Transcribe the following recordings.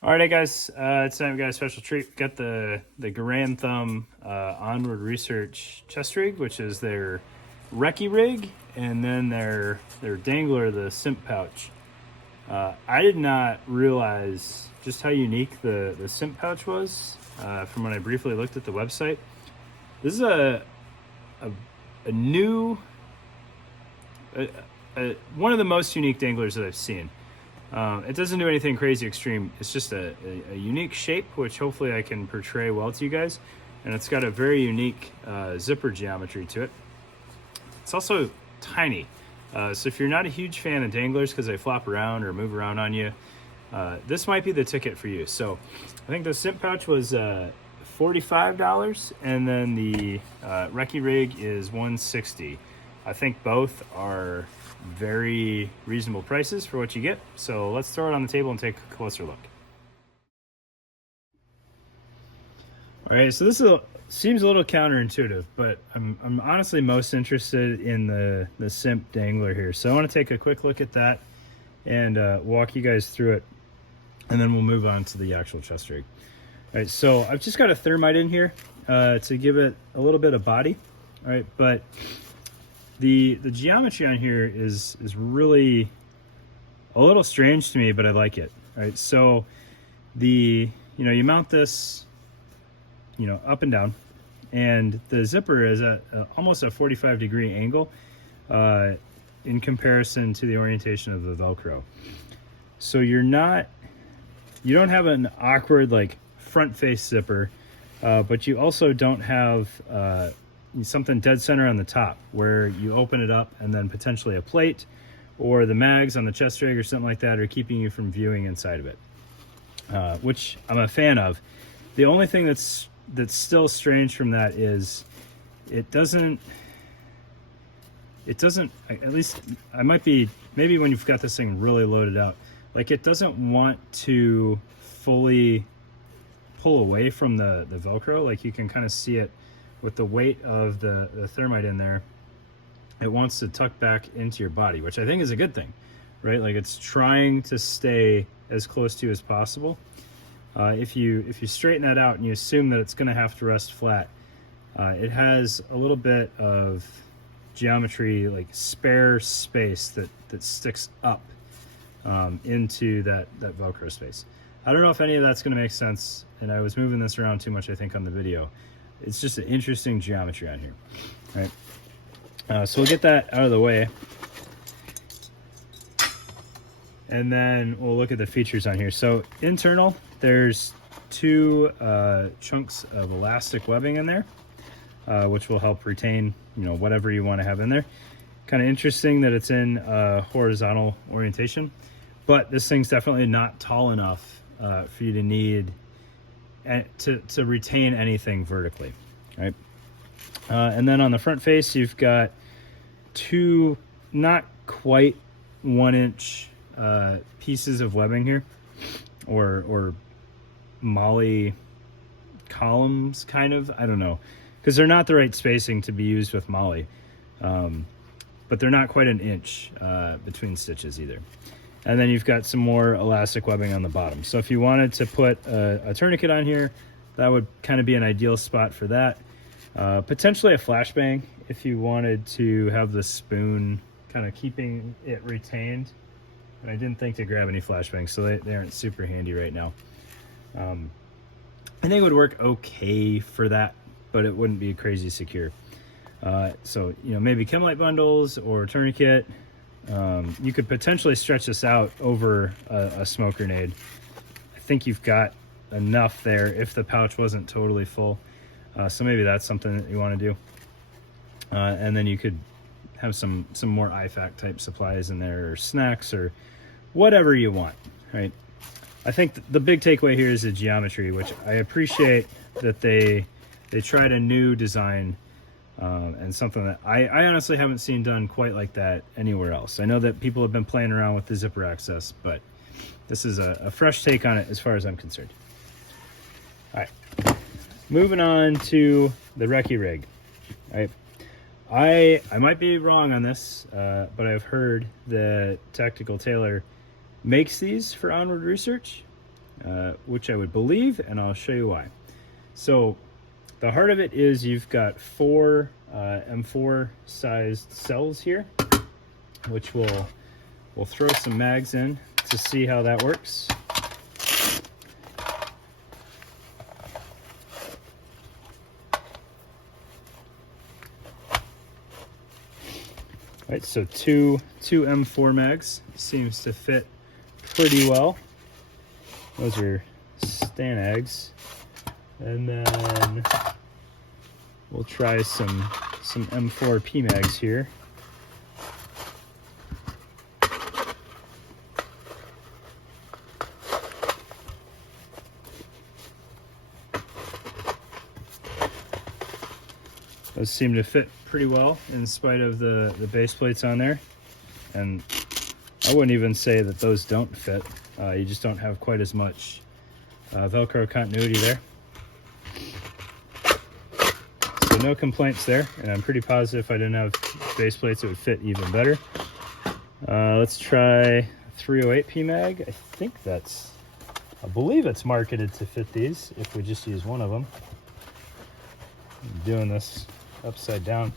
All right, hey guys, tonight we got a special treat. Got the Garand Thumb Onward Research chest rig, which is their Recce rig, and then their Dangler, the Simp pouch. I did not realize just how unique the Simp pouch was from when I briefly looked at the website. This is a new, one of the most unique danglers that I've seen. It doesn't do anything crazy extreme. It's just a unique shape, which hopefully I can portray well to you guys. And it's got a very unique zipper geometry to it. It's also tiny. So if you're not a huge fan of danglers because they flop around or move around on you, this might be the ticket for you. So I think the Simp pouch was $45, and then the Recce rig is $160. I think both are very reasonable prices for what you get. So let's throw it on the table and take a closer look. All right, so this seems a little counterintuitive, but I'm honestly most interested in the Simp Dangler here. So I want to take a quick look at that and walk you guys through it, and then we'll move on to the actual chest rig. All right, so I've just got a thermite in here to give it a little bit of body. All right, but the geometry on here is really a little strange to me, but I like it. All right, so you mount this up and down, and the zipper is at almost a 45-degree angle in comparison to the orientation of the Velcro. So you don't have an awkward like front face zipper, but you also don't have something dead center on the top where you open it up and then potentially a plate or the mags on the chest rig or something like that are keeping you from viewing inside of it, which I'm a fan of. The only thing that's still strange from that is it doesn't, at least I might be, maybe when you've got this thing really loaded out, like it doesn't want to fully pull away from the Velcro. Like you can kind of see it with the weight of the thermite in there. It wants to tuck back into your body, which I think is a good thing, right? Like it's trying to stay as close to you as possible. If you straighten that out and you assume that it's going to have to rest flat, it has a little bit of geometry, like spare space that sticks up into that Velcro space. I don't know if any of that's going to make sense, and I was moving this around too much, I think, on the video. It's just an interesting geometry on here. All right, so we'll get that out of the way, and then we'll look at the features on here. So internal, there's two chunks of elastic webbing in there, which will help retain whatever you want to have in there. Kind of interesting that it's in horizontal orientation, but this thing's definitely not tall enough for you to need to retain anything vertically, right? And then on the front face, you've got two not quite 1-inch pieces of webbing here, or molly columns, kind of. I don't know, because they're not the right spacing to be used with molly, but they're not quite 1 inch between stitches either. And then you've got some more elastic webbing on the bottom. So if you wanted to put a tourniquet on here, that would kind of be an ideal spot for that. Potentially a flashbang if you wanted to have the spoon kind of keeping it retained. And I didn't think to grab any flashbangs, so they aren't super handy right now. I think it would work okay for that, but it wouldn't be crazy secure. So maybe Chemlite bundles or tourniquet. You could potentially stretch this out over a smoke grenade. I think you've got enough there if the pouch wasn't totally full. So maybe that's something that you want to do. And then you could have some more IFAC type supplies in there, or snacks, or whatever you want, right? I think the big takeaway here is the geometry, which I appreciate that they tried a new design. And something that I honestly haven't seen done quite like that anywhere else. I know that people have been playing around with the zipper access, but this is a fresh take on it as far as I'm concerned. All right, moving on to the Recce rig. All right, I might be wrong on this, but I've heard that Tactical Tailor makes these for Onward Research. which I would believe, and I'll show you why. So the heart of it is you've got 4 M4 sized cells here, which we'll throw some mags in to see how that works. All right, so two M4 mags seems to fit pretty well. Those are Stanags. And then we'll try some M4 PMags here. Those seem to fit pretty well in spite of the base plates on there. And I wouldn't even say that those don't fit. You just don't have quite as much Velcro continuity there. So no complaints there, and I'm pretty positive if I didn't have base plates it would fit even better. Let's try 308 PMag. I believe it's marketed to fit these if we just use one of them. I'm doing this upside down.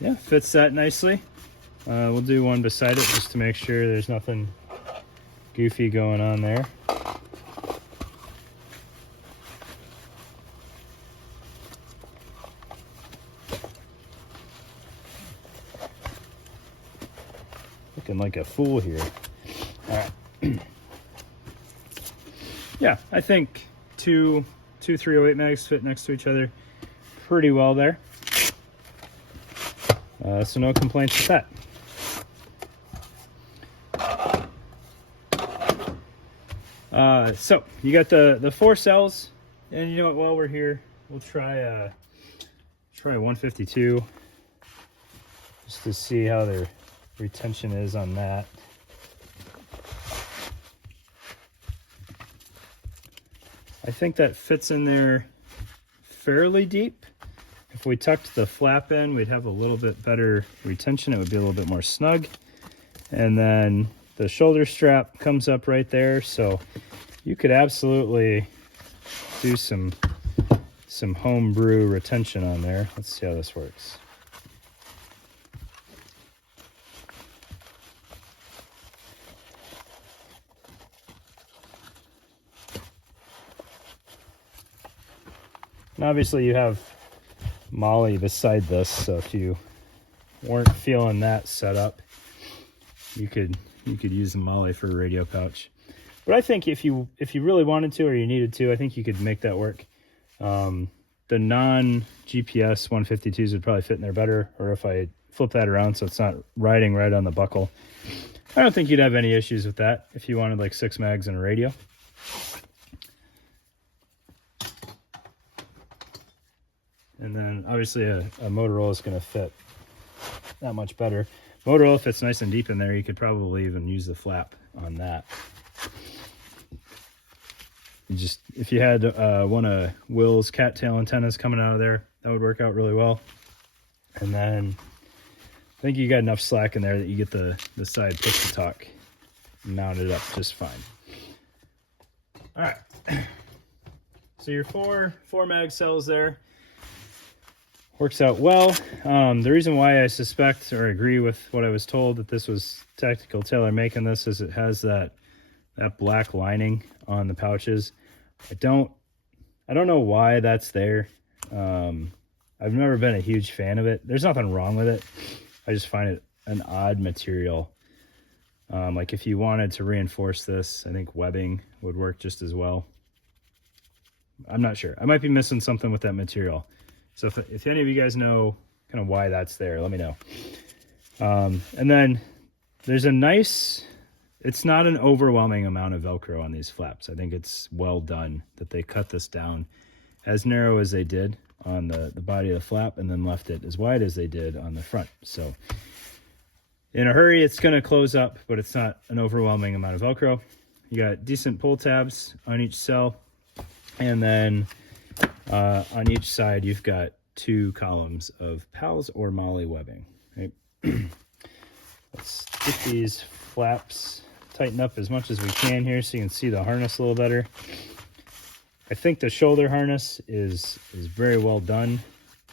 Yeah, fits that nicely. We'll do one beside it just to make sure there's nothing goofy going on there. Looking like a fool here. All right. Yeah, I think two 308 mags fit next to each other pretty well there. So no complaints with that. So you got the 4 cells, and you know what? While we're here, we'll try 152 just to see how their retention is on that. I think that fits in there fairly deep. If we tucked the flap in, we'd have a little bit better retention. It would be a little bit more snug. And then the shoulder strap comes up right there, so you could absolutely do some homebrew retention on there. Let's see how this works. And obviously you have Molly beside this, so if you weren't feeling that setup, you could use the Molly for a radio pouch. But I think if you really wanted to or you needed to, I think you could make that work. The non-GPS 152s would probably fit in there better, or if I flip that around so it's not riding right on the buckle. I don't think you'd have any issues with that if you wanted like 6 mags and a radio. And then obviously a Motorola is going to fit that much better. Motorola fits nice and deep in there. You could probably even use the flap on that. If you had one of Will's cattail antennas coming out of there, that would work out really well. And then I think you got enough slack in there that you get the side push-to-talk mounted up just fine. All right. So your four mag cells there. Works out well. The reason why I suspect or agree with what I was told that this was Tactical Tailor making this is it has that black lining on the pouches. I don't know why that's there. I've never been a huge fan of it. There's nothing wrong with it. I just find it an odd material. Like if you wanted to reinforce this, I think webbing would work just as well. I'm not sure. I might be missing something with that material. So if any of you guys know kind of why that's there, let me know. And then there's a nice, it's not an overwhelming amount of Velcro on these flaps. I think it's well done that they cut this down as narrow as they did on the body of the flap and then left it as wide as they did on the front. So in a hurry, it's going to close up, but it's not an overwhelming amount of Velcro. You got decent pull tabs on each cell. And then on each side, you've got 2 columns of PALS or Molly webbing. Right? Let's get these flaps tighten up as much as we can here so you can see the harness a little better. I think the shoulder harness is very well done.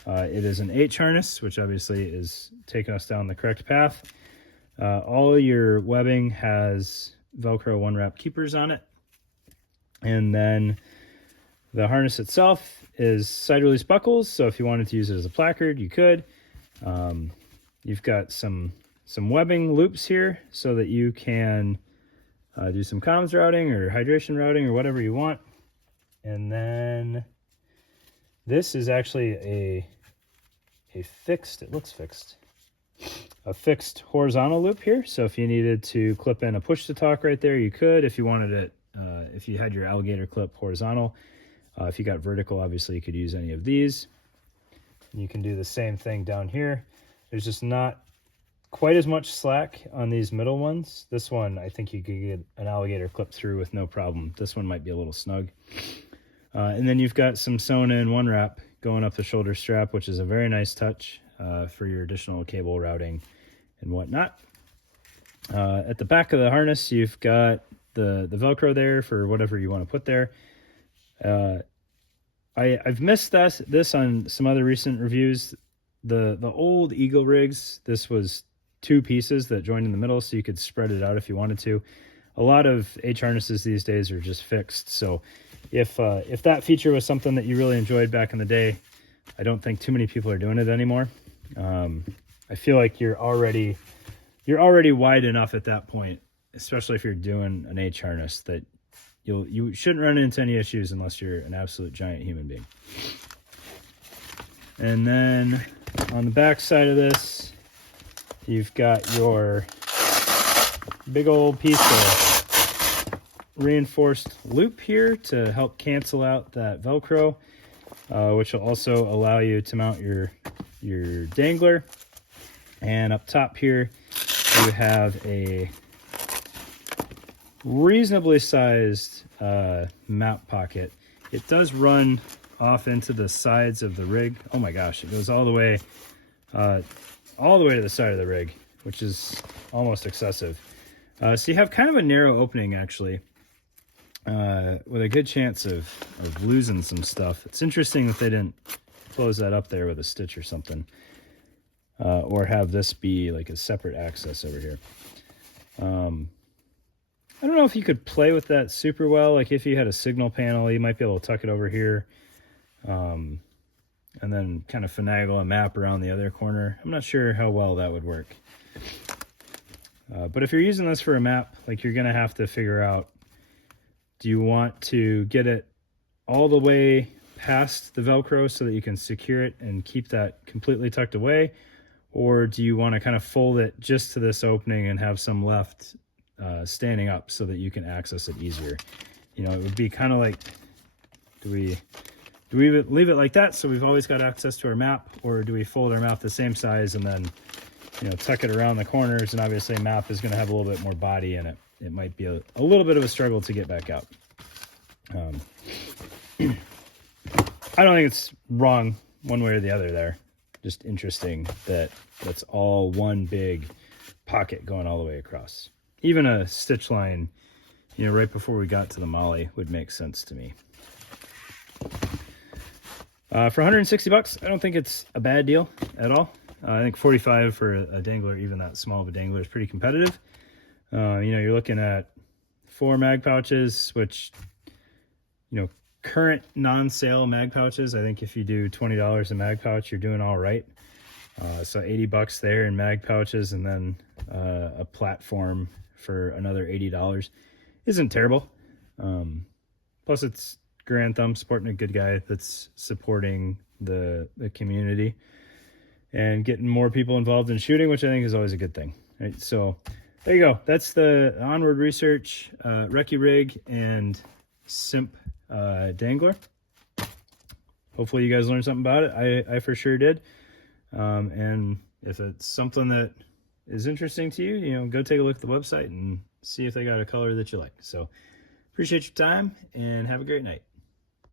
It is an H harness, which obviously is taking us down the correct path. All your webbing has Velcro one wrap keepers on it. And then the harness itself is side release buckles. So if you wanted to use it as a placard, you could. You've got some webbing loops here so that you can do some comms routing or hydration routing or whatever you want. And then this is actually a fixed, it looks fixed, a fixed horizontal loop here. So if you needed to clip in a push to talk right there, you could. If you wanted it, if you had your alligator clip horizontal, if you got vertical, obviously you could use any of these. You can do the same thing down here. There's just not quite as much slack on these middle ones. This one, I think you could get an alligator clip through with no problem. This one might be a little snug. And then you've got some sewn in one wrap going up the shoulder strap, which is a very nice touch for your additional cable routing and whatnot. At the back of the harness, you've got the Velcro there for whatever you want to put there. I've missed this on some other recent reviews. The old Eagle rigs, this was 2 pieces that joined in the middle, so you could spread it out if you wanted to. A lot of H harnesses these days are just fixed, so if that feature was something that you really enjoyed back in the day, I don't think too many people are doing it anymore. I feel like you're already wide enough at that point, especially if you're doing an H harness, that you shouldn't run into any issues unless you're an absolute giant human being. And then on the back side of this, you've got your big old piece of reinforced loop here to help cancel out that Velcro, which will also allow you to mount your dangler. And up top here, you have a reasonably sized mount pocket. It does run off into the sides of the rig. Oh my gosh, it goes all the way to the side of the rig, which is almost excessive. So you have kind of a narrow opening, actually, with a good chance of losing some stuff. It's interesting that they didn't close that up there with a stitch or something, or have this be like a separate access over here. I don't know if you could play with that super well. Like if you had a signal panel, you might be able to tuck it over here, and then kind of finagle a map around the other corner. I'm not sure how well that would work. But if you're using this for a map, like you're gonna have to figure out, do you want to get it all the way past the Velcro so that you can secure it and keep that completely tucked away? Or do you want to kind of fold it just to this opening and have some left standing up so that you can access it easier? You know, it would be kind of like, do we leave it like that so we've always got access to our map, or do we fold our map the same size and then, you know, tuck it around the corners? And obviously map is going to have a little bit more body in it. It might be a little bit of a struggle to get back out. I don't think it's wrong one way or the other there. Just interesting that that's all one big pocket going all the way across. Even a stitch line, you know, right before we got to the molly would make sense to me. For 160 bucks, I don't think it's a bad deal at all. I think 45 for a dangler, even that small of a dangler, is pretty competitive. You know, you're looking at 4 mag pouches, which, you know, current non-sale mag pouches, I think if you do $20 a mag pouch, you're doing all right. So 80 bucks there in mag pouches, and then a platform for another $80 isn't terrible. Plus it's Garand Thumb supporting a good guy that's supporting the community and getting more people involved in shooting, which I think is always a good thing. Right, so there you go. That's the Onward Research Recce rig and Simp dangler. Hopefully you guys learned something about it. I for sure did. And if it's something that is interesting to you, you know, go take a look at the website and see if they got a color that you like. So appreciate your time and have a great night.